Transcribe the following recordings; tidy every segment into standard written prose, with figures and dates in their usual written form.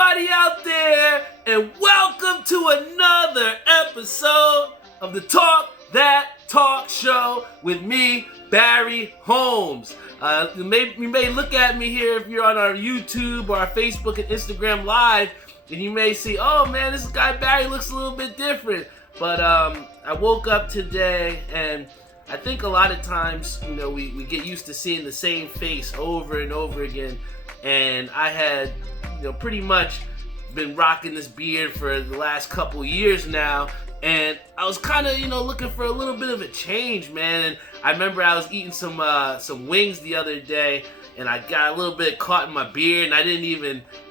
everybody out there, and welcome to another episode of the Talk That Talk Show with me, Barry Holmes. You may look at me here if you're on our YouTube or our Facebook and Instagram Live, and you may see, oh man, this guy Barry looks a little bit different. But I woke up today, and I think a lot of times, we get used to seeing the same face over and over again. And I had, pretty much been rocking this beard for the last couple years now. And I was kind of, looking for a little bit of a change, man. And I remember I was eating some wings the other day, and I got a little bit caught in my beard, and I didn't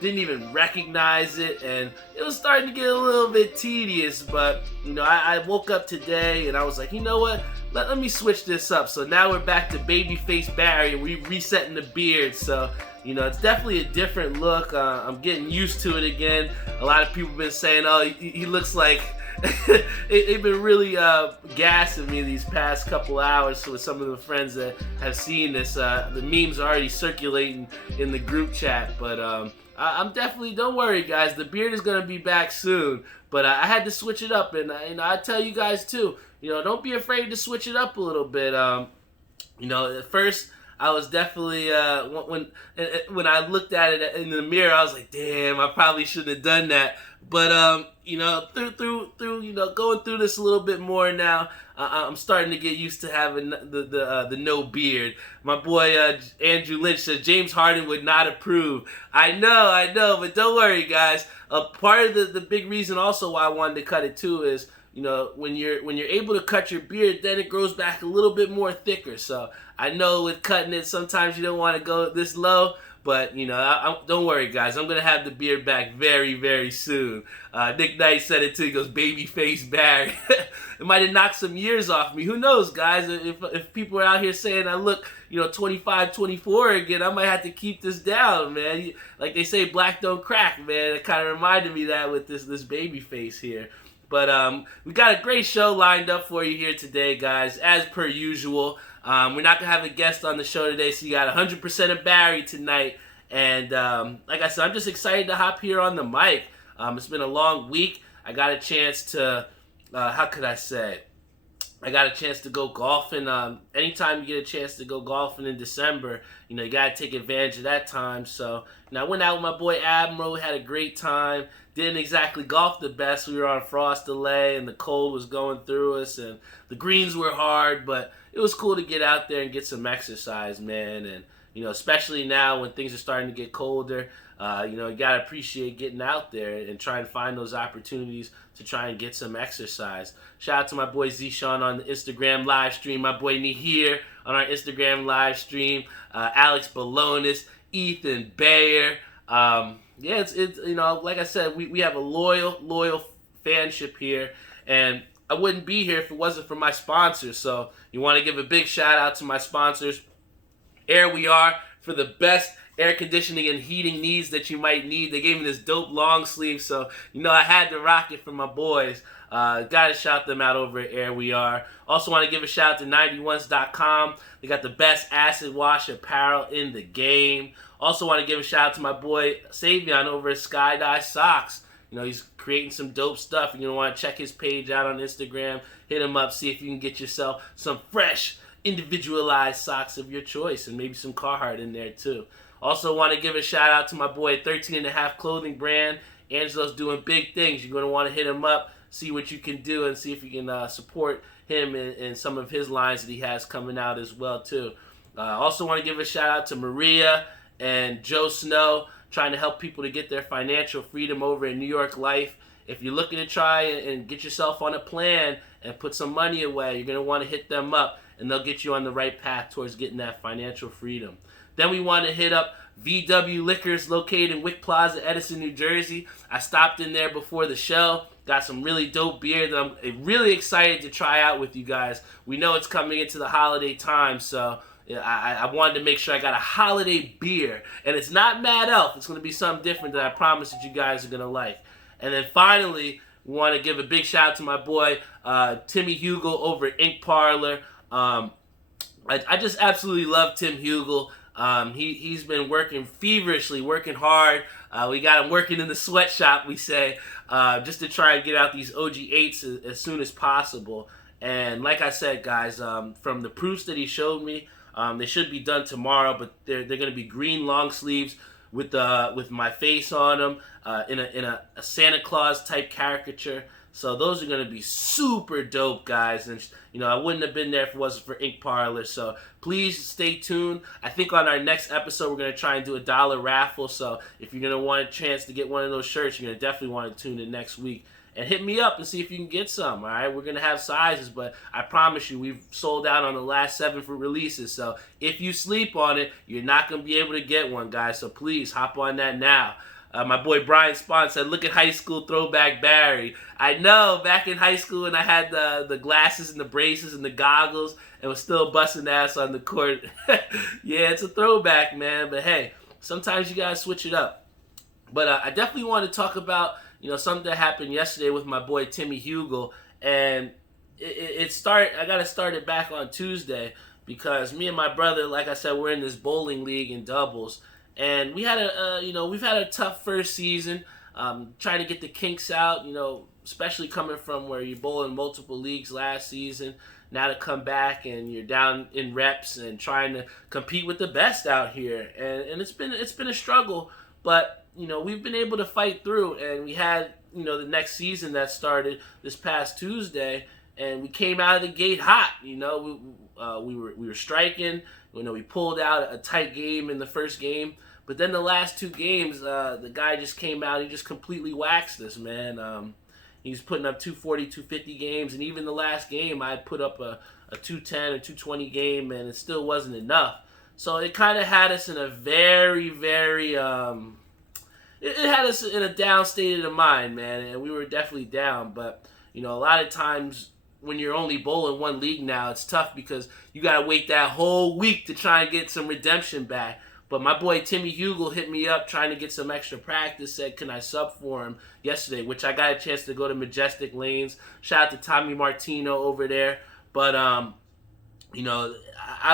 even recognize it, and it was starting to get a little bit tedious. But I woke up today, and I was like, you know what? Let me switch this up. So now we're back to babyface Barry, and we're resetting the beard. So it's definitely a different look. I'm getting used to it again. A lot of people have been saying, oh, he looks like... They've been really gassing me these past couple hours with some of the friends that have seen this. The memes are already circulating in the group chat. But I'm definitely, don't worry guys, the beard is going to be back soon. But I had to switch it up, and I tell you guys too, don't be afraid to switch it up a little bit. At first, I was definitely when I looked at it in the mirror, I was like, damn, I probably shouldn't have done that. But through going through this a little bit more now, I'm starting to get used to having the no beard. My boy Andrew Lynch says James Harden would not approve. I know, but don't worry, guys. Part of the big reason also why I wanted to cut it too is, when you're able to cut your beard, then it grows back a little bit more thicker. So I know with cutting it, sometimes you don't want to go this low, but don't worry, guys. I'm gonna have the beard back very, very soon. Nick Knight said it too. He goes, "Babyface Barry." It might have knocked some years off me. Who knows, guys? If people are out here saying I look, 25, 24 again, I might have to keep this down, man. Like they say, black don't crack, man. It kind of reminded me of that with this baby face here. But we got a great show lined up for you here today, guys, as per usual. We're not going to have a guest on the show today, so you got 100% of Barry tonight. And like I said, I'm just excited to hop here on the mic. It's been a long week. I got a chance to, how could I say? I got a chance to go golfing. Anytime you get a chance to go golfing in December, you got to take advantage of that time. So, I went out with my boy Admiral. We had a great time. Didn't exactly golf the best. We were on frost delay, and the cold was going through us, and the greens were hard, but it was cool to get out there and get some exercise, man. And, especially now when things are starting to get colder, you got to appreciate getting out there and try and find those opportunities to try and get some exercise. Shout out to my boy Z-Sean on the Instagram live stream, my boy Nihir on our Instagram live stream, Alex Balonis, Ethan Bayer. It's like I said, we have a loyal fanship here, and I wouldn't be here if it wasn't for my sponsors. So you want to give a big shout out to my sponsors. Air We Are, for the best air conditioning and heating needs that you might need. They gave me this dope long sleeve, so I had to rock it for my boys. Gotta shout them out over at Air We Are. Also want to give a shout out to 91s.com. They got the best acid wash apparel in the game. Also want to give a shout out to my boy Savion over at Skydye Socks. He's creating some dope stuff. You're going to want to check his page out on Instagram. Hit him up, see if you can get yourself some fresh, individualized socks of your choice, and maybe some Carhartt in there too. Also want to give a shout out to my boy 13 and a half clothing brand. Angelo's doing big things. You're going to want to hit him up, see what you can do, and see if you can support him in some of his lines that he has coming out as well too. Also want to give a shout out to Maria and Joe Snow, trying to help people to get their financial freedom over in New York Life. If you're looking to try and get yourself on a plan and put some money away, you're going to want to hit them up, and they'll get you on the right path towards getting that financial freedom. Then we want to hit up VW Liquors, located in Wick Plaza, Edison, New Jersey. I stopped in there before the show. Got some really dope beer that I'm really excited to try out with you guys. We know it's coming into the holiday time, so I wanted to make sure I got a holiday beer. And it's not Mad Elf. It's going to be something different that I promise that you guys are going to like. And then finally, we want to give a big shout out to my boy Timmy Hugel over at Ink Parlor. I just absolutely love Tim Hugel. He's been working feverishly, working hard. We got him working in the sweatshop, we say, just to try and get out these OG8s as soon as possible. And like I said, guys, from the proofs that he showed me, they should be done tomorrow, but they're going to be green long sleeves with my face on them, in a Santa Claus type caricature. So those are going to be super dope, guys. And I wouldn't have been there if it wasn't for Ink Parlor. So please stay tuned. I think on our next episode we're going to try and do a $1 raffle. So if you're going to want a chance to get one of those shirts, you're going to definitely want to tune in next week. And hit me up and see if you can get some, all right? We're going to have sizes, but I promise you, we've sold out on the last 7 for releases. So if you sleep on it, you're not going to be able to get one, guys. So please, hop on that now. My boy Brian Spahn said, look at high school throwback Barry. I know, back in high school when I had the glasses and the braces and the goggles and was still busting ass on the court. Yeah, it's a throwback, man. But hey, sometimes you got to switch it up. But I definitely want to talk about something that happened yesterday with my boy Timmy Hugel, and I got to start it back on Tuesday because me and my brother, like I said, we're in this bowling league in doubles, and we had we've had a tough first season, trying to get the kinks out, especially coming from where you bowl in multiple leagues last season. Now to come back and you're down in reps and trying to compete with the best out here, and it's been a struggle, but we've been able to fight through, and we had, the next season that started this past Tuesday, and we came out of the gate hot. We were striking. We pulled out a tight game in the first game, but then the last 2 games, the guy just came out. He just completely waxed us, man. He's putting up 240, 250 games, and even the last game, I put up a 210 or 220 game, and it still wasn't enough. So it kind of had us in a very, very it had us in a down state of mind, man, and we were definitely down. But a lot of times when you're only bowling one league now, it's tough because you got to wait that whole week to try and get some redemption back. But my boy Timmy Hugel hit me up trying to get some extra practice, said can I sub for him yesterday, which I got a chance to go to Majestic Lanes. Shout out to Tommy Martino over there. But I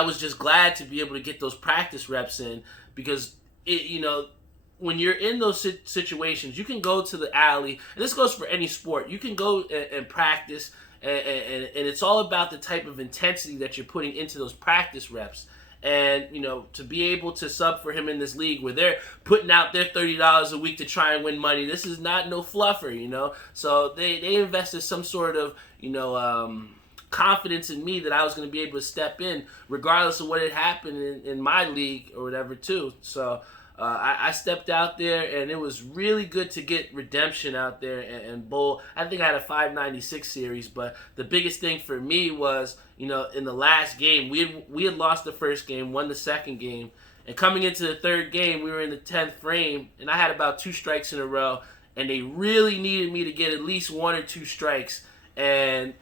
was just glad to be able to get those practice reps in because when you're in those situations, you can go to the alley, and this goes for any sport. You can go and practice, and it's all about the type of intensity that you're putting into those practice reps. And, to be able to sub for him in this league where they're putting out their $30 a week to try and win money, this is not no fluffer, So they invested some sort of, confidence in me that I was going to be able to step in regardless of what had happened in my league or whatever, too. So I stepped out there, and it was really good to get redemption out there and bowl. I think I had a 596 series, but the biggest thing for me was, in the last game, we had lost the first game, won the second game, and coming into the third game, we were in the 10th frame, and I had about 2 strikes in a row, and they really needed me to get at least 1 or 2 strikes, and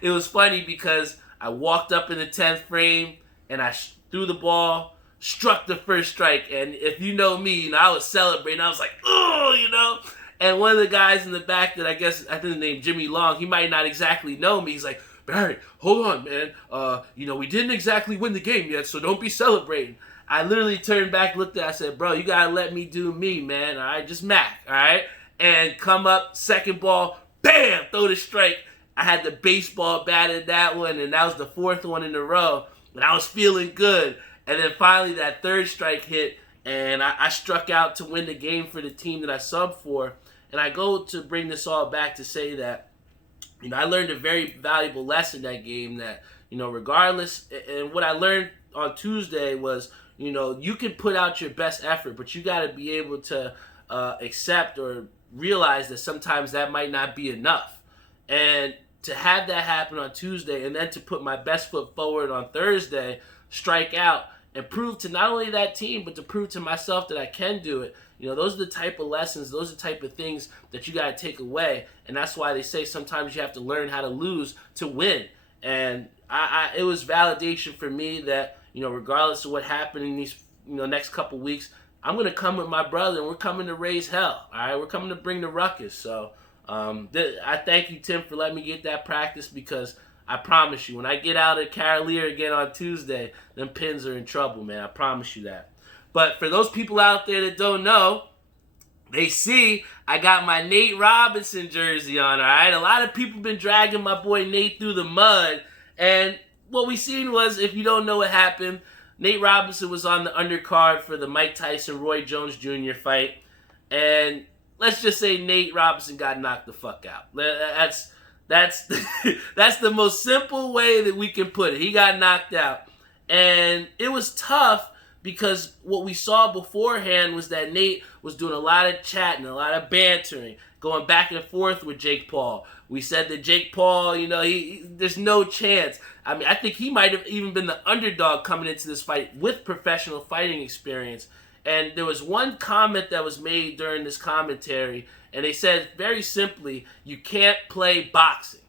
it was funny because I walked up in the 10th frame, and I threw the ball, struck the first strike, and if you know me, I was celebrating. I was like, oh, and one of the guys in the back that I think his name Jimmy Long, he might not exactly know me. He's like, Barry, hold on, man. We didn't exactly win the game yet, so don't be celebrating. I literally turned back, looked at it, I said, bro, you gotta let me do me, man. All right, just Mac, all right? And come up, second ball, bam, throw the strike. I had the baseball bat in that one, and that was the 4th one in a row, and I was feeling good. And then finally that third strike hit, and I struck out to win the game for the team that I subbed for. And I go to bring this all back to say that, I learned a very valuable lesson that game that, regardless, and what I learned on Tuesday was, you can put out your best effort, but you got to be able to accept or realize that sometimes that might not be enough. And to have that happen on Tuesday and then to put my best foot forward on Thursday, strike out, and prove to not only that team, but to prove to myself that I can do it. Those are the type of lessons, those are the type of things that you got to take away. And that's why they say sometimes you have to learn how to lose to win. And it was validation for me that, regardless of what happened in these, next couple weeks, I'm going to come with my brother, and we're coming to raise hell. All right, we're coming to bring the ruckus. So I thank you, Tim, for letting me get that practice because I promise you, when I get out at Cavalier again on Tuesday, them pins are in trouble, man. I promise you that. But for those people out there that don't know, they see I got my Nate Robinson jersey on, all right? A lot of people been dragging my boy Nate through the mud. And what we seen was, if you don't know what happened, Nate Robinson was on the undercard for the Mike Tyson-Roy Jones Jr. fight. And let's just say Nate Robinson got knocked the fuck out. That's that's the most simple way that we can put it. He got knocked out. And it was tough because what we saw beforehand was that Nate was doing a lot of chatting, a lot of bantering, going back and forth with Jake Paul. We said that Jake Paul, there's no chance. I mean, I think he might have even been the underdog coming into this fight with professional fighting experience. And there was one comment that was made during this commentary, and they said very simply, you can't play boxing.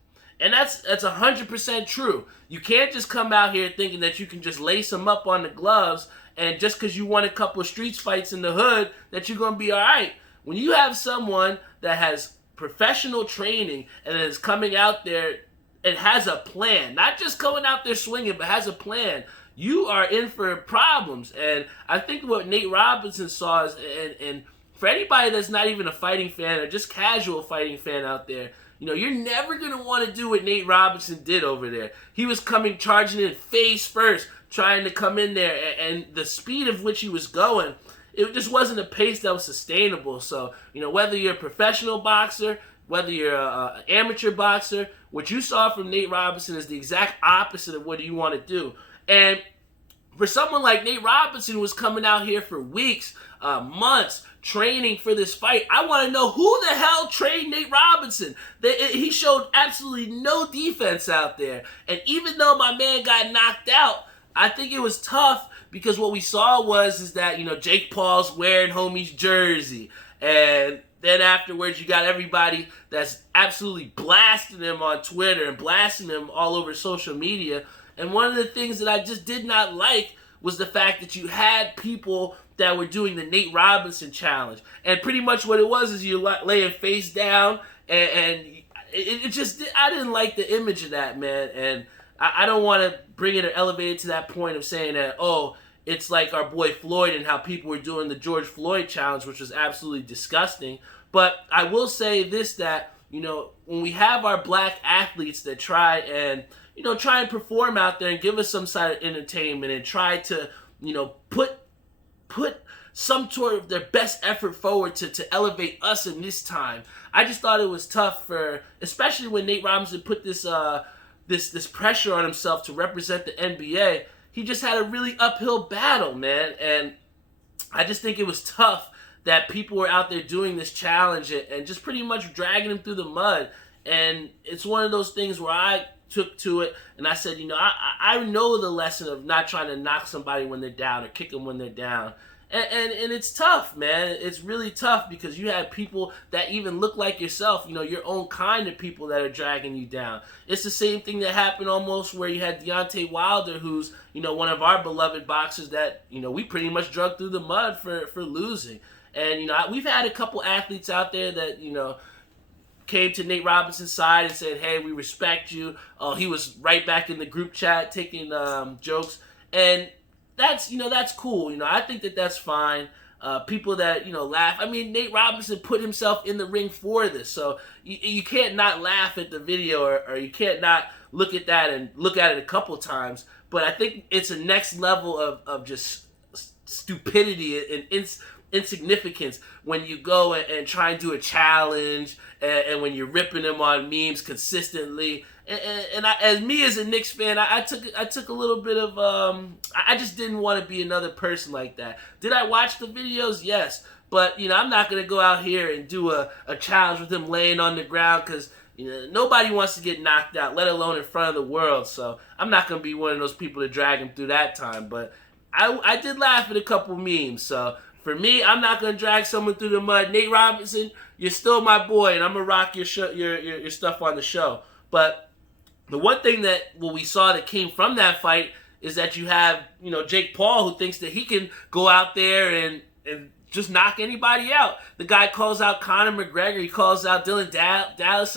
And that's 100% true. You can't just come out here thinking that you can just lace them up on the gloves, and just because you won a couple of streets fights in the hood, that you're going to be all right. When you have someone that has professional training and is coming out there and has a plan, not just going out there swinging, but has a plan, you are in for problems. And I think what Nate Robinson saw is, and for anybody that's not even a fighting fan or just casual fighting fan out there, you're never going to want to do what Nate Robinson did over there. He was charging in face first, trying to come in there, and the speed of which he was going, it just wasn't a pace that was sustainable. So, whether you're a professional boxer, whether you're an amateur boxer, what you saw from Nate Robinson is the exact opposite of what you want to do. And for someone like Nate Robinson, who was coming out here for weeks, months, training for this fight, I want to know who the hell trained Nate Robinson. He showed absolutely no defense out there. And even though my man got knocked out, I think it was tough because what we saw is that, Jake Paul's wearing homie's jersey. And then afterwards, you got everybody that's absolutely blasting him on Twitter and blasting him all over social media. And one of the things that I just did not like was the fact that you had people that were doing the Nate Robinson challenge. And pretty much what it was is you laying face down, and it just, I didn't like the image of that, man. And I don't want to bring it or elevate it to that point of saying that, oh, it's like our boy Floyd and how people were doing the George Floyd challenge, which was absolutely disgusting. But I will say this, that, when we have our black athletes that try and perform out there and give us some side of entertainment and try to, put some sort of their best effort forward to elevate us in this time. I just thought it was tough especially when Nate Robinson put this pressure on himself to represent the NBA. He just had a really uphill battle, man. And I just think it was tough that people were out there doing this challenge and just pretty much dragging him through the mud. And it's one of those things where I took to it and I said, I know the lesson of not trying to knock somebody when they're down or kick them when they're down. And it's tough, man. It's really tough because you have people that even look like yourself, your own kind of people that are dragging you down. It's the same thing that happened almost where you had Deontay Wilder, who's, one of our beloved boxers that, we pretty much drug through the mud for losing. And, we've had a couple athletes out there that, came to Nate Robinson's side and said, hey, we respect you. He was right back in the group chat taking jokes. And that's cool. I think that's fine. People that, laugh. I mean, Nate Robinson put himself in the ring for this. So you can't not laugh at the video or you can't not look at that and look at it a couple times. But I think it's a next level of just stupidity and insignificance when you go and try and do a challenge and when you're ripping them on memes consistently. And as me as a Knicks fan, I took a little bit of I just didn't want to be another person like that. Did I watch the videos? Yes, but I'm not gonna go out here and do a challenge with him laying on the ground because nobody wants to get knocked out, let alone in front of the world. So I'm not gonna be one of those people to drag him through that time. But I did laugh at a couple memes. So for me, I'm not gonna drag someone through the mud. Nate Robinson, you're still my boy, and I'm gonna rock your stuff on the show. But the one thing that we saw that came from that fight is that you have, Jake Paul, who thinks that he can go out there and just knock anybody out. The guy calls out Conor McGregor. He calls out Dylan Dennis,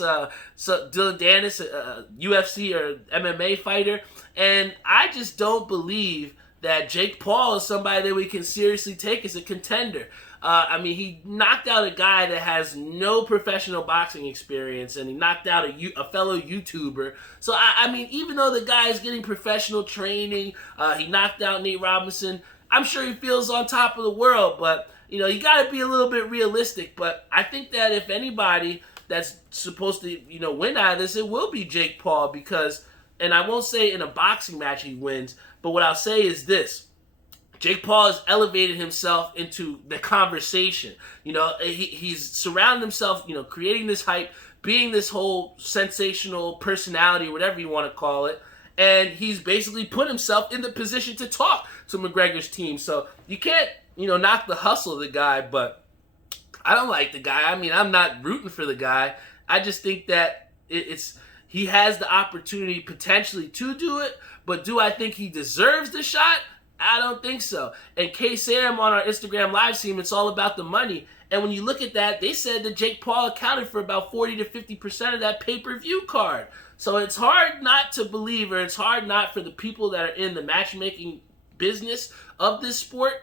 UFC or MMA fighter. And I just don't believe that Jake Paul is somebody that we can seriously take as a contender. I mean, he knocked out a guy that has no professional boxing experience, and he knocked out a fellow YouTuber. So, I mean, even though the guy is getting professional training, he knocked out Nate Robinson, I'm sure he feels on top of the world, but, you know, you got to be a little bit realistic. But I think that if anybody that's supposed to, you know, win out of this, it will be Jake Paul because, and I won't say in a boxing match he wins, but what I'll say is this. Jake Paul has elevated himself into the conversation. You know, he's surrounded himself, you know, creating this hype, being this whole sensational personality, whatever you want to call it. And he's basically put himself in the position to talk to McGregor's team. So you can't, you know, knock the hustle of the guy, but I don't like the guy. I mean, I'm not rooting for the guy. I just think that he has the opportunity potentially to do it, but do I think he deserves the shot? I don't think so. And K-Sam on our Instagram live stream, it's all about the money. And when you look at that, they said that Jake Paul accounted for about 40 to 50% of that pay-per-view card. So it's hard not to believe, or it's hard not for the people that are in the matchmaking business of this sport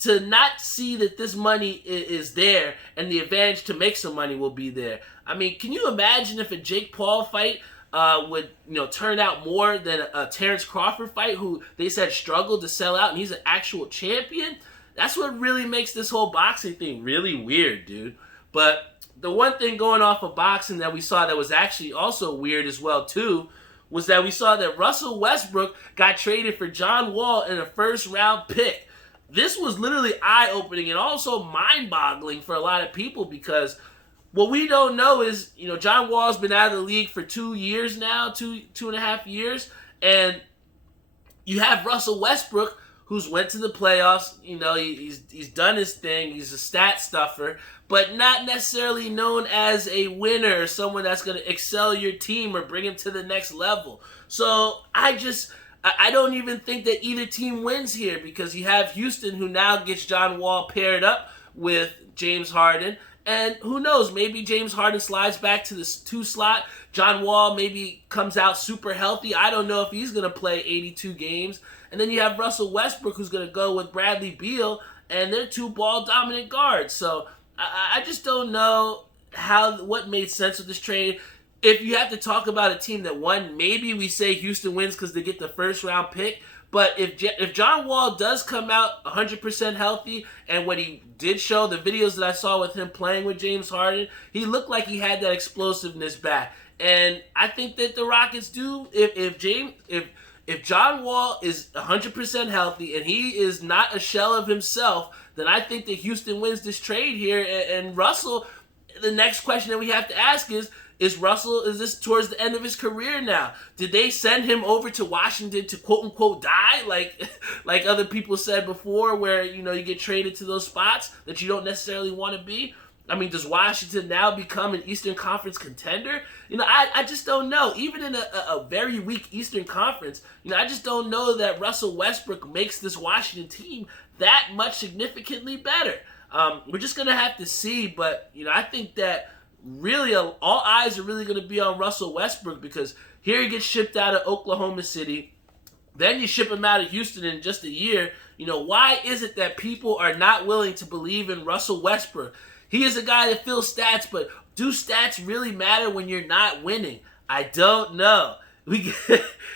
to not see that this money is there and the advantage to make some money will be there. I mean, can you imagine if a Jake Paul fight would, you know, turn out more than a Terrence Crawford fight, who they said struggled to sell out, and he's an actual champion? That's what really makes this whole boxing thing really weird, dude. But the one thing going off of boxing that we saw that was actually also weird as well, too, was that we saw that Russell Westbrook got traded for John Wall in a first-round pick. This was literally eye-opening and also mind-boggling for a lot of people because what we don't know is, you know, John Wall's been out of the league for 2 years now, two and a half years, and you have Russell Westbrook, who's went to the playoffs. You know, he's done his thing. He's a stat stuffer, but not necessarily known as a winner or someone that's going to excel your team or bring him to the next level. So I don't even think that either team wins here because you have Houston, who now gets John Wall paired up with James Harden. And who knows, maybe James Harden slides back to the 2 slot. John Wall maybe comes out super healthy. I don't know if he's going to play 82 games. And then you have Russell Westbrook, who's going to go with Bradley Beal, and they're 2 ball-dominant guards. So I just don't know what made sense with this trade. If you have to talk about a team that won, maybe we say Houston wins because they get the first-round pick. But if John Wall does come out 100% healthy, and what he did show, the videos that I saw with him playing with James Harden, he looked like he had that explosiveness back. And I think that the Rockets do, if John Wall is 100% healthy and he is not a shell of himself, then I think that Houston wins this trade here. And Russell, the next question that we have to ask is this towards the end of his career now? Did they send him over to Washington to quote unquote die, like other people said before, where, you know, you get traded to those spots that you don't necessarily want to be? I mean, does Washington now become an Eastern Conference contender? You know, I just don't know. Even in a very weak Eastern Conference, you know, I just don't know that Russell Westbrook makes this Washington team that much significantly better. We're just going to have to see, but, you know, I think that really all eyes are really going to be on Russell Westbrook because here he gets shipped out of Oklahoma City. Then you ship him out of Houston in just a year. You know, why is it that people are not willing to believe in Russell Westbrook? He is a guy that fills stats, but do stats really matter when you're not winning? I don't know.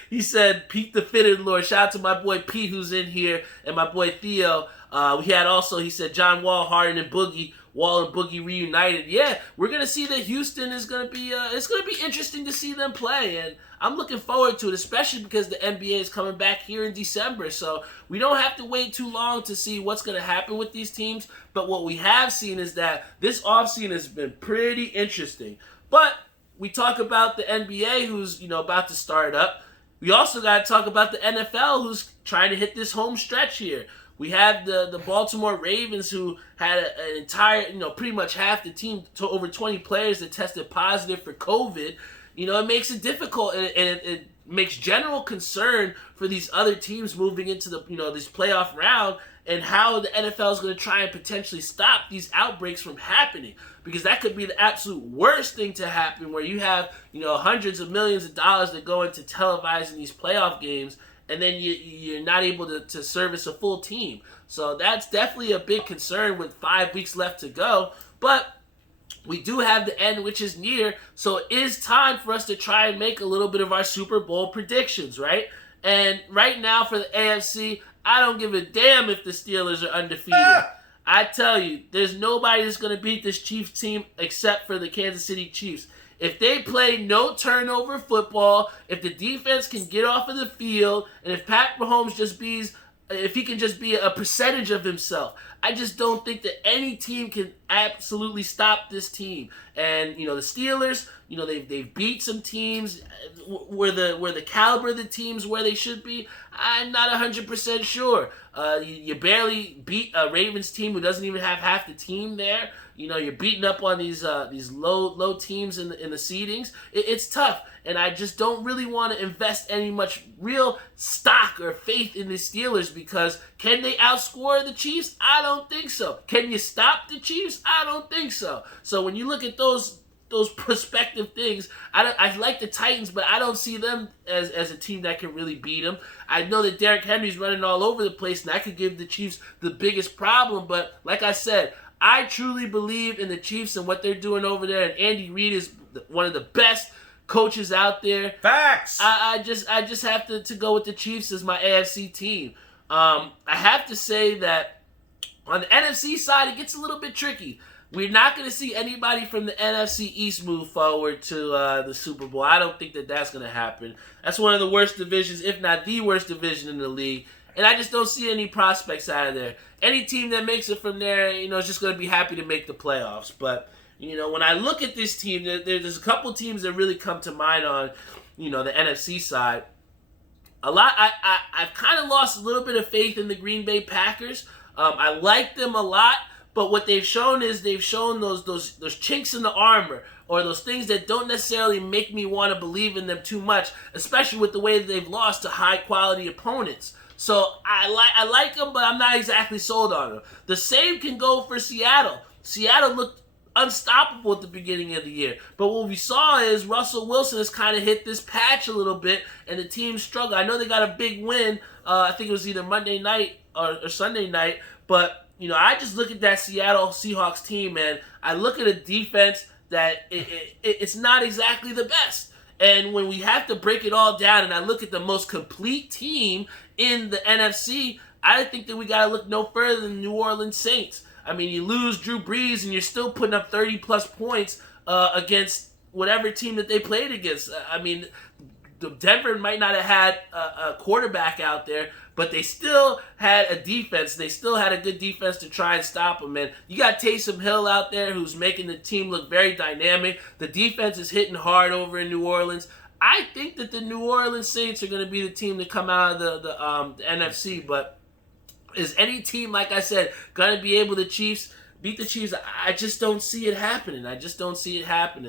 He said, Pete the Fitted Lord. Shout out to my boy Pete who's in here and my boy Theo. We had also, he said, John Wall, Harden, and Boogie. Wall and Boogie reunited. Yeah, we're going to see that Houston is going to be, it's going to be interesting to see them play. And I'm looking forward to it, especially because the NBA is coming back here in December. So we don't have to wait too long to see what's going to happen with these teams. But what we have seen is that this offseason has been pretty interesting. But we talk about the NBA who's, you know, about to start up. We also got to talk about the NFL who's trying to hit this home stretch here. We have the Baltimore Ravens who had an entire, you know, pretty much half the team, to over 20 players that tested positive for COVID. You know, it makes it difficult and it makes general concern for these other teams moving into the, you know, this playoff round and how the NFL is going to try and potentially stop these outbreaks from happening, because that could be the absolute worst thing to happen, where you have, hundreds of millions of dollars that go into televising these playoff games, and then you're not able to service a full team. So that's definitely a big concern with 5 weeks left to go. But we do have the end, which is near, so it is time for us to try and make a little bit of our Super Bowl predictions, right? And right now for the AFC, I don't give a damn if the Steelers are undefeated. I tell you, there's nobody that's going to beat this Chiefs team except for the Kansas City Chiefs. If they play no turnover football, if the defense can get off of the field, and if Pat Mahomes if he can just be a percentage of himself, I just don't think that any team can absolutely stop this team. And the Steelers, they've beat some teams where the caliber of the teams where they should be. I'm not 100% sure. You barely beat a Ravens team who doesn't even have half the team there. You're beating up on these low teams in the seedings. It's tough, and I just don't really want to invest any much real stock or faith in the Steelers, because can they outscore the Chiefs? I don't think so. Can you stop the Chiefs? I don't think so. So when you look at those prospective things, I like the Titans, but I don't see them as a team that can really beat them. I know that Derrick Henry's running all over the place, and that could give the Chiefs the biggest problem. But like I said, I truly believe in the Chiefs and what they're doing over there, and Andy Reid is one of the best coaches out there. Facts. I just have to go with the Chiefs as my AFC team. I have to say that on the NFC side, it gets a little bit tricky. We're not going to see anybody from the NFC East move forward to the Super Bowl. I don't think that that's going to happen. That's one of the worst divisions, if not the worst division in the league. And I just don't see any prospects out of there. Any team that makes it from there, is just going to be happy to make the playoffs. But, when I look at this team, there's a couple teams that really come to mind on, the NFC side. I've kind of lost a little bit of faith in the Green Bay Packers. I like them a lot, but what they've shown is those chinks in the armor, or those things that don't necessarily make me want to believe in them too much, especially with the way that they've lost to high-quality opponents. So I like them, but I'm not exactly sold on them. The same can go for Seattle. Seattle looked unstoppable at the beginning of the year. But what we saw is Russell Wilson has kind of hit this patch a little bit, and the team struggled. I know they got a big win. I think it was either Monday night or Sunday night. But, I just look at that Seattle Seahawks team, and I look at a defense that it's not exactly the best. And when we have to break it all down, and I look at the most complete team in the NFC, I think that we got to look no further than the New Orleans Saints. I mean, you lose Drew Brees, and you're still putting up 30-plus points against whatever team that they played against. I mean, Denver might not have had a quarterback out there, but they still had a defense. They still had a good defense to try and stop them. And you got Taysom Hill out there who's making the team look very dynamic. The defense is hitting hard over in New Orleans. I think that the New Orleans Saints are going to be the team to come out of the NFC, but is any team, like I said, going to be able to beat the Chiefs? I just don't see it happening.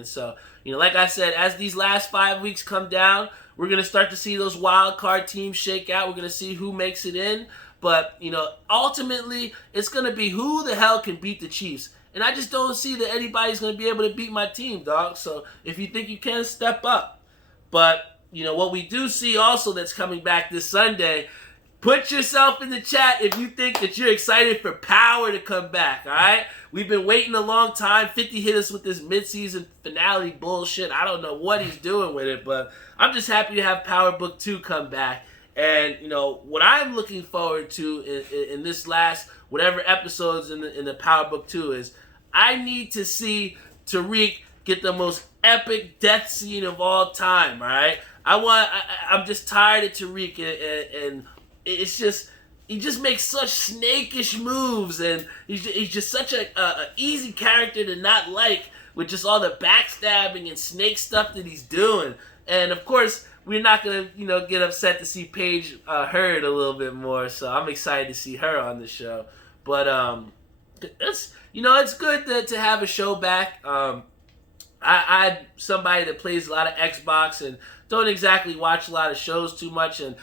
So, like I said, as these last 5 weeks come down, we're going to start to see those wild card teams shake out. We're going to see who makes it in. But, ultimately, it's going to be who the hell can beat the Chiefs. And I just don't see that anybody's going to be able to beat my team, dog. So if you think you can, step up. But, what we do see also that's coming back this Sunday, put yourself in the chat if you think that you're excited for Power to come back, all right? We've been waiting a long time. 50 hit us with this midseason finale bullshit. I don't know what he's doing with it, but I'm just happy to have Power Book 2 come back. And, what I'm looking forward to in this last whatever episodes in the Power Book 2 is I need to see Tariq get the most epic death scene of all time, all right? I'm just tired of Tariq, and it's just, he just makes such snakish moves, and he's just such a easy character to not like, with just all the backstabbing and snake stuff that he's doing. And of course, we're not gonna get upset to see Paige Hurd a little bit more, so I'm excited to see her on the show. But it's good to have a show back. I'm somebody that plays a lot of Xbox and don't exactly watch a lot of shows too much, and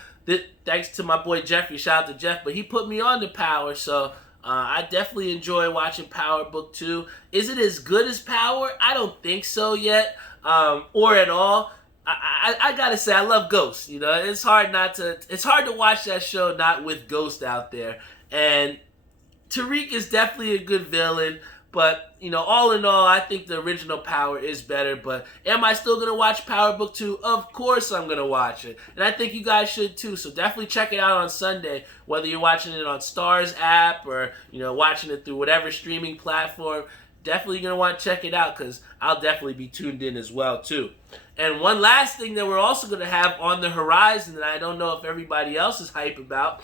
thanks to my boy Jeffrey. Shout out to Jeff, but he put me on to Power, so I definitely enjoy watching Power Book 2. Is it as good as Power? I don't think so yet, or at all. I gotta say, I love Ghost. It's hard to watch that show not with Ghost out there. And Tariq is definitely a good villain, but all in all, I think the original Power is better. But am I still gonna watch Power Book 2? Of course I'm gonna watch it, and I think you guys should too. So definitely check it out on Sunday, whether you're watching it on Starz app or watching it through whatever streaming platform. Definitely gonna want to check it out because I'll definitely be tuned in as well too. And one last thing that we're also gonna have on the horizon that I don't know if everybody else is hype about.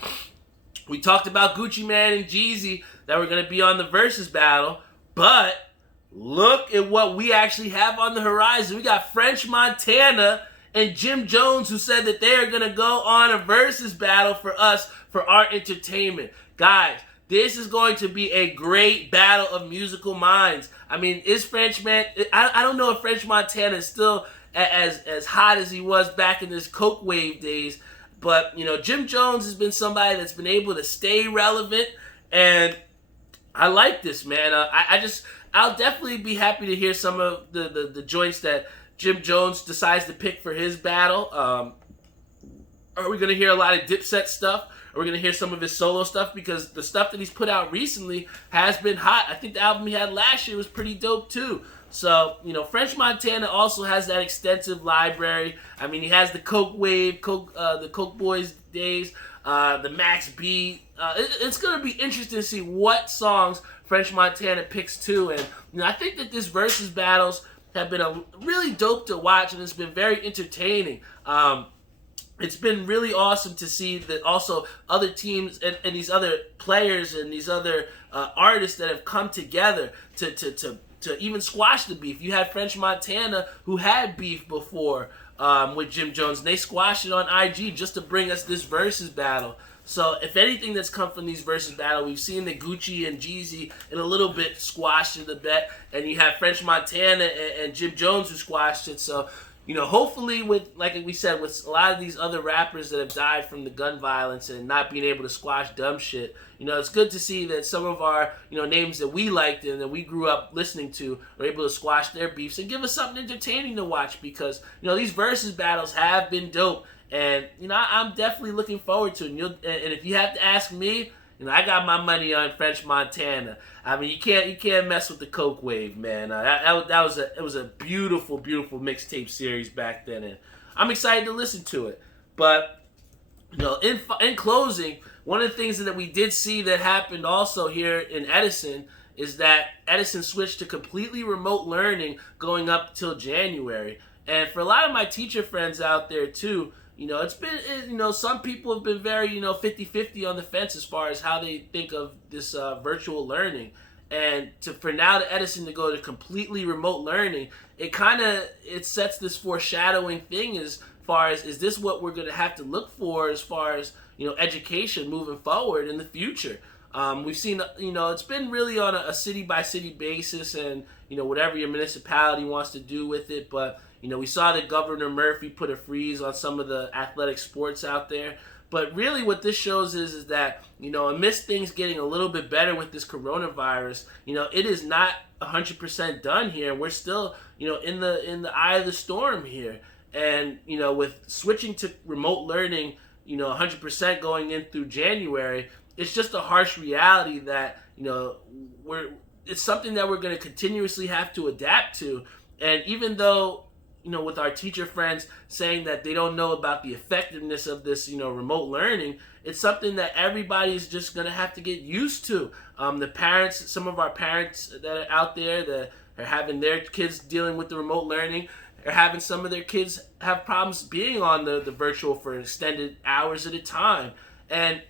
We talked about Gucci Mane and Jeezy that were gonna be on the Versus battle, but look at what we actually have on the horizon. We got French Montana and Jim Jones, who said that they are gonna go on a Versus battle for us for our entertainment, guys. This is going to be a great battle of musical minds. I mean, is I don't know if French Montana is still as hot as he was back in his Coke Wave days, but Jim Jones has been somebody that's been able to stay relevant, and I like this, man. I'll definitely be happy to hear some of the joints that Jim Jones decides to pick for his battle. Are we going to hear a lot of Dipset stuff? We're going to hear some of his solo stuff, because the stuff that he's put out recently has been hot. I think the album he had last year was pretty dope too. So, French Montana also has that extensive library. I mean, he has the Coke Wave, the Coke Boys days, the Max B. It's going to be interesting to see what songs French Montana picks too. And, I think that this Versus battles have been really dope to watch, and it's been very entertaining. It's been really awesome to see that also other teams and these other players and these other artists that have come together to even squash the beef. You had French Montana, who had beef before with Jim Jones, and they squashed it on IG just to bring us this Versus battle. So if anything that's come from these Versus battle, we've seen that Gucci and Jeezy in a little bit squashed it a bit, and you have French Montana and Jim Jones who squashed it. So hopefully like we said, with a lot of these other rappers that have died from the gun violence and not being able to squash dumb shit, it's good to see that some of our, names that we liked and that we grew up listening to are able to squash their beefs and give us something entertaining to watch, because, these Versus battles have been dope, and, I'm definitely looking forward to it. And if you have to ask me, I got my money on French Montana. I mean, you can't mess with the Coke Wave, man. It was a beautiful, beautiful mixtape series back then, and I'm excited to listen to it. But in closing, one of the things that we did see that happened also here in Edison is that Edison switched to completely remote learning going up till January. And for a lot of my teacher friends out there too, it's been, some people have been very, 50-50 on the fence as far as how they think of this virtual learning. And for now to Edison to go to completely remote learning, it sets this foreshadowing thing as far as, is this what we're going to have to look for as far as, education moving forward in the future? We've seen, it's been really on a city-by-city basis, and, whatever your municipality wants to do with it. But, we saw that Governor Murphy put a freeze on some of the athletic sports out there. But really what this shows is that, amidst things getting a little bit better with this coronavirus, it is not 100% done here. We're still, in the eye of the storm here. And, with switching to remote learning, 100% going in through January, it's just a harsh reality that, it's something that we're going to continuously have to adapt to. And even though, with our teacher friends saying that they don't know about the effectiveness of this, remote learning, it's something that everybody's just going to have to get used to. The parents, some of our parents that are out there that are having their kids dealing with the remote learning, are having some of their kids have problems being on the virtual for extended hours at a time. And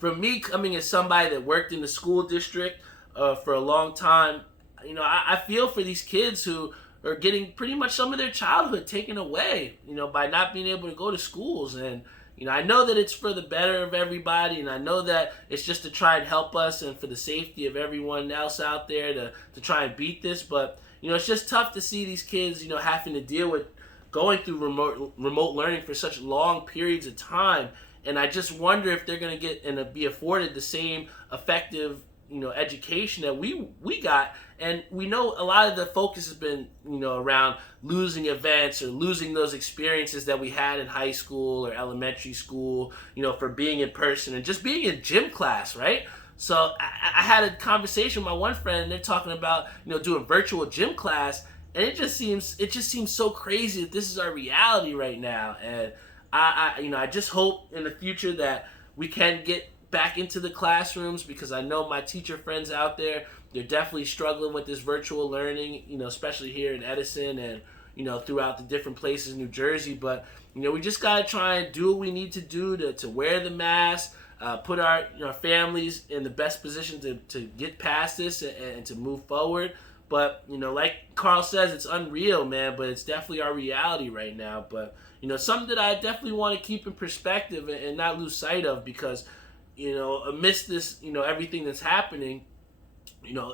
for me, coming as somebody that worked in the school district for a long time, I feel for these kids who are getting pretty much some of their childhood taken away, by not being able to go to schools. And, I know that it's for the better of everybody, and I know that it's just to try and help us and for the safety of everyone else out there to try and beat this. But, it's just tough to see these kids, having to deal with going through remote learning for such long periods of time. And I just wonder if they're going to get and be afforded the same effective, education that we got. And we know a lot of the focus has been, around losing events or losing those experiences that we had in high school or elementary school, for being in person and just being in gym class, right? So I had a conversation with my one friend, and they're talking about, doing virtual gym class, and it just seems so crazy that this is our reality right now. And I just hope in the future that we can get back into the classrooms, because I know my teacher friends out there, they're definitely struggling with this virtual learning, especially here in Edison and, throughout the different places in New Jersey. But, we just got to try and do what we need to do to wear the mask, put our families in the best position to get past this and to move forward. But, like Carl says, it's unreal, man, but it's definitely our reality right now. But, something that I definitely want to keep in perspective and not lose sight of, because, amidst this, everything that's happening,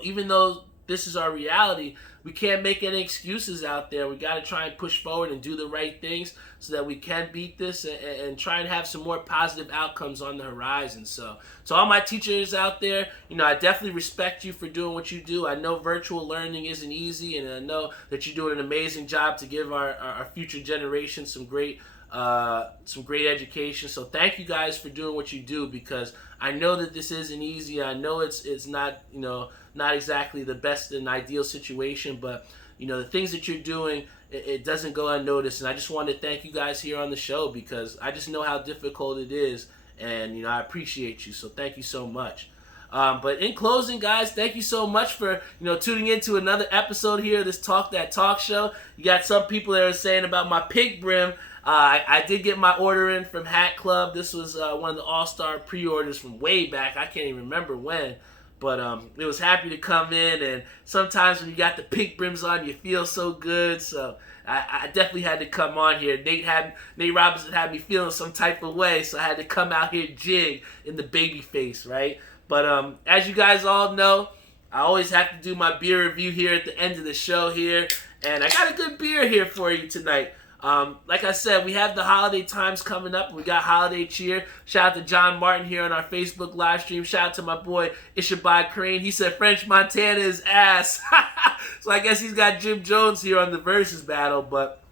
even though this is our reality, we can't make any excuses out there. We got to try and push forward and do the right things so that we can beat this and try and have some more positive outcomes on the horizon. So all my teachers out there, I definitely respect you for doing what you do. I know virtual learning isn't easy, and I know that you're doing an amazing job to give our future generations some great education. So thank you guys for doing what you do, because I know that this isn't easy. I know it's not, not exactly the best and ideal situation, but the things that you're doing, it doesn't go unnoticed. And I just want to thank you guys here on the show, because I just know how difficult it is, and I appreciate you. So thank you so much. But in closing, guys, thank you so much for tuning into another episode here of this Talk That Talk show. You got some people that are saying about my pink brim. I did get my order in from Hat Club. This was one of the all-star pre-orders from way back. I can't even remember when. But it was happy to come in. And sometimes when you got the pink brims on, you feel so good. So I definitely had to come on here. Nate Robinson had me feeling some type of way. So I had to come out here jig in the baby face, right? But as you guys all know, I always have to do my beer review here at the end of the show here. And I got a good beer here for you tonight. Like I said, we have the holiday times coming up. We got holiday cheer. Shout out to John Martin here on our Facebook live stream. Shout out to my boy Ishabai Crane. He said French Montana is ass. So I guess he's got Jim Jones here on the versus battle. But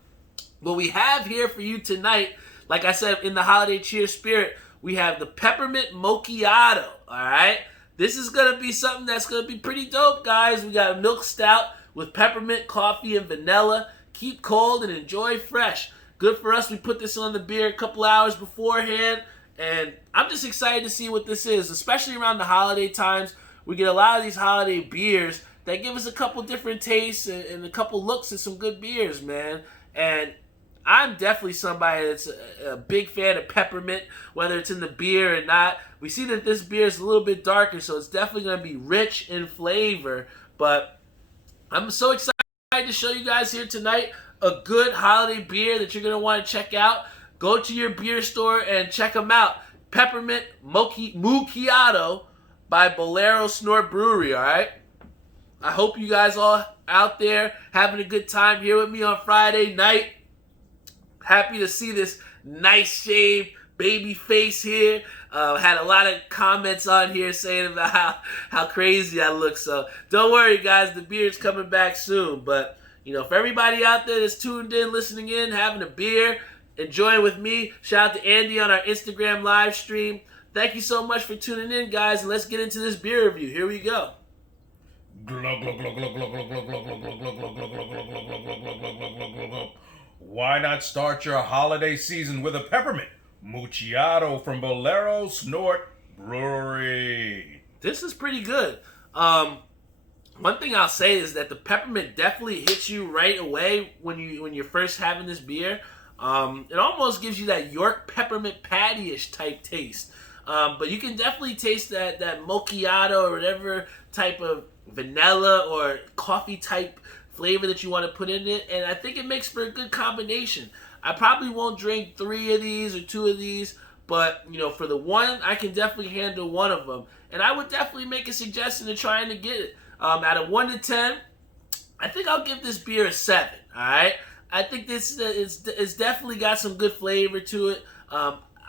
what we have here for you tonight, like I said, in the holiday cheer spirit, we have the Peppermint Mochiato. All right, this is gonna be something that's gonna be pretty dope, guys. We got a milk stout with peppermint, coffee, and vanilla. Keep cold and enjoy fresh. Good for us. We put this on the beer a couple hours beforehand, and I'm just excited to see what this is, especially around the holiday times. We get a lot of these holiday beers that give us a couple different tastes and a couple looks at some good beers, man. And I'm definitely somebody that's a big fan of peppermint, whether it's in the beer or not. We see that this beer is a little bit darker, so it's definitely going to be rich in flavor. But I'm so excited to show you guys here tonight a good holiday beer that you're going to want to check out. Go to your beer store and check them out. Peppermint Mochiato by Bolero Snort Brewery, all right? I hope you guys all out there having a good time here with me on Friday night. Happy to see this nice shaved baby face here. Had a lot of comments on here saying about how crazy I look. So don't worry, guys. The beer's coming back soon. But, for everybody out there that's tuned in, listening in, having a beer, enjoying with me, shout out to Andy on our Instagram live stream. Thank you so much for tuning in, guys. And let's get into this beer review. Here we go. Why not start your holiday season with a peppermint Mochiato from Bolero Snort Brewery? This is pretty good. One thing I'll say is that the peppermint definitely hits you right away when you're first having this beer. It almost gives you that York peppermint patty-ish type taste. But you can definitely taste that mochiato or whatever type of vanilla or coffee type flavor that you want to put in it, and I think it makes for a good combination. I probably won't drink 3 of these or 2 of these, but for the one, I can definitely handle one of them, and I would definitely make a suggestion to trying to get it. Out of 1 to 10, I think I'll give this beer a 7. All right, I think this it's definitely got some good flavor to it.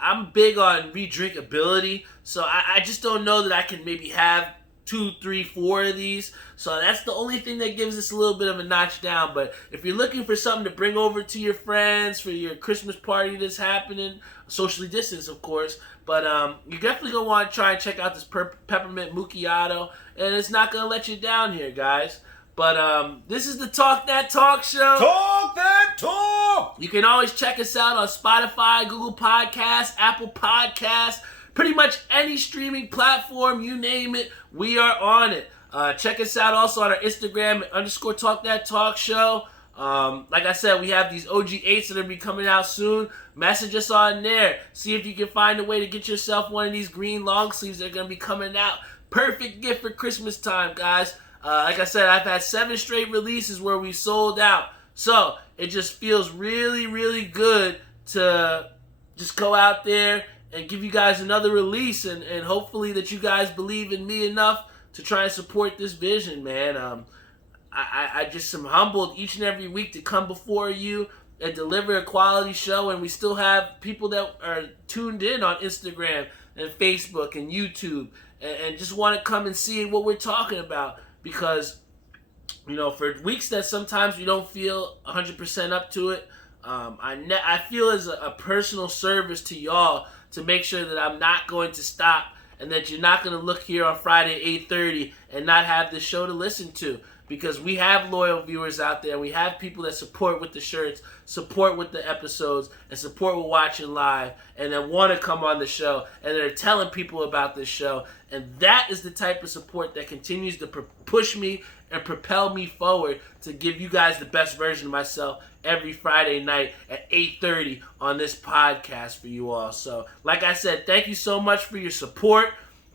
I'm big on redrinkability, so I just don't know that I can maybe have 2, 3, 4 of these. So that's the only thing that gives us a little bit of a notch down. But if you're looking for something to bring over to your friends for your Christmas party that's happening, socially distanced, of course, but you're definitely going to want to try and check out this peppermint macchiato, and it's not going to let you down here, guys. But this is the Talk That Talk show. Talk that talk! You can always check us out on Spotify, Google Podcasts, Apple Podcasts, pretty much any streaming platform, you name it, we are on it. Check us out also on our Instagram, _ Talk That Talk show. Like I said, we have these OG8s that are going to be coming out soon. Message us on there. See if you can find a way to get yourself one of these green long sleeves that are going to be coming out. Perfect gift for Christmas time, guys. Like I said, I've had 7 straight releases where we sold out. So it just feels really, really good to just go out there and give you guys another release, and hopefully that you guys believe in me enough to try and support this vision, man. I just am humbled each and every week to come before you and deliver a quality show, and we still have people that are tuned in on Instagram and Facebook and YouTube and just want to come and see what we're talking about, because, you know, for weeks that sometimes we don't feel 100% up to it, I feel as a personal service to y'all to make sure that I'm not going to stop and that you're not going to look here on Friday at 8:30 and not have this show to listen to. Because we have loyal viewers out there. We have people that support with the shirts, support with the episodes, and support with watching live, and that want to come on the show, and they're telling people about this show. And that is the type of support that continues to push me and propel me forward to give you guys the best version of myself every Friday night at 8:30 on this podcast for you all. So, like I said, thank you so much for your support.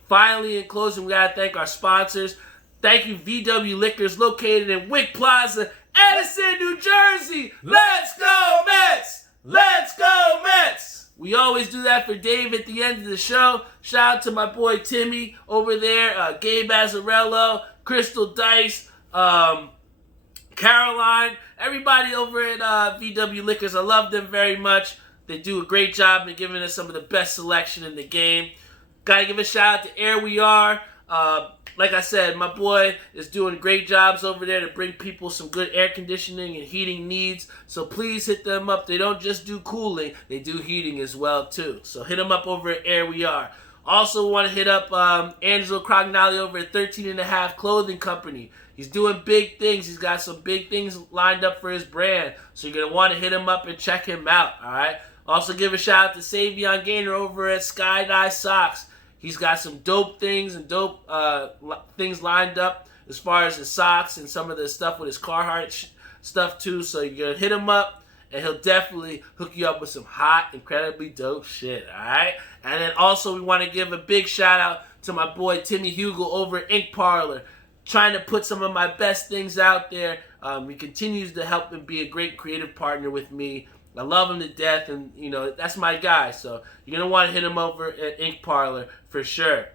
Finally, in closing, we got to thank our sponsors. Thank you, VW Liquors, located in Wick Plaza, Edison, New Jersey. Let's go, Mets! Let's go, Mets! We always do that for Dave at the end of the show. Shout out to my boy Timmy over there, Gabe Azzarello, Crystal Dice, Caroline, everybody over at VW Liquors. I love them very much. They do a great job in giving us some of the best selection in the game. Gotta give a shout out to Air We Are. Like I said, my boy is doing great jobs over there to bring people some good air conditioning and heating needs. So please hit them up. They don't just do cooling, they do heating as well too. So hit them up over at Air We Are. Also want to hit up Angelo Crognali over at 13 and a Half Clothing Company. He's doing big things. He's got some big things lined up for his brand. So you're going to want to hit him up and check him out, all right? Also give a shout out to Savion Gaynor over at Sky-Dye Socks. He's got some dope things and dope things lined up as far as his socks and some of the stuff with his Carhartt stuff too. So you're going to hit him up and he'll definitely hook you up with some hot, incredibly dope shit, all right? And then also we want to give a big shout out to my boy Timmy Hugel over at Ink Parlor, trying to put some of my best things out there. He continues to help and be a great creative partner with me. I love him to death, and, you know, that's my guy. So you're going to want to hit him over at Ink Parlor for sure.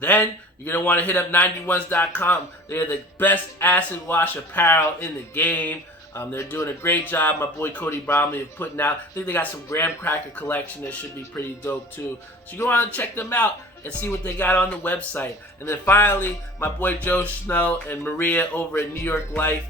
Then you're going to want to hit up 91s.com. They're the best acid wash apparel in the game. They're doing a great job, my boy Cody Bromley, of putting out. I think they got some graham cracker collection that should be pretty dope too. So you go on and check them out and see what they got on the website. And then finally, my boy Joe Snow and Maria over at New York Life.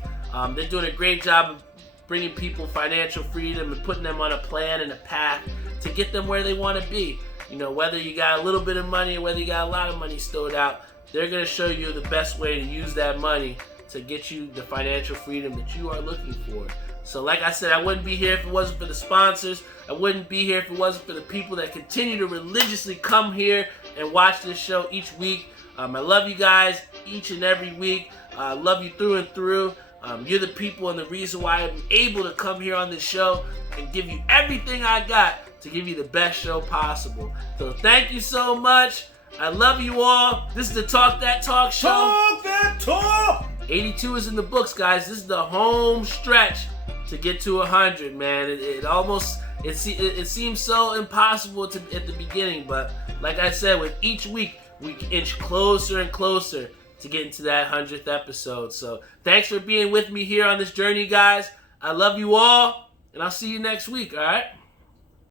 They're doing a great job of bringing people financial freedom and putting them on a plan and a path to get them where they want to be. You know, whether you got a little bit of money or whether you got a lot of money stored out, they're going to show you the best way to use that money to get you the financial freedom that you are looking for. So like I said, I wouldn't be here if it wasn't for the sponsors. I wouldn't be here if it wasn't for the people that continue to religiously come here and watch this show each week. I love you guys each and every week. I love you through and through. You're the people and the reason why I'm able to come here on this show and give you everything I got to give you the best show possible. So thank you so much. I love you all. This is the Talk That Talk show. Talk that talk! 82 is in the books, guys. This is the home stretch to get to 100, man. It seems so impossible at the beginning, but like I said, with each week, we inch closer and closer to getting to that 100th episode. So thanks for being with me here on this journey, guys. I love you all, and I'll see you next week, all right?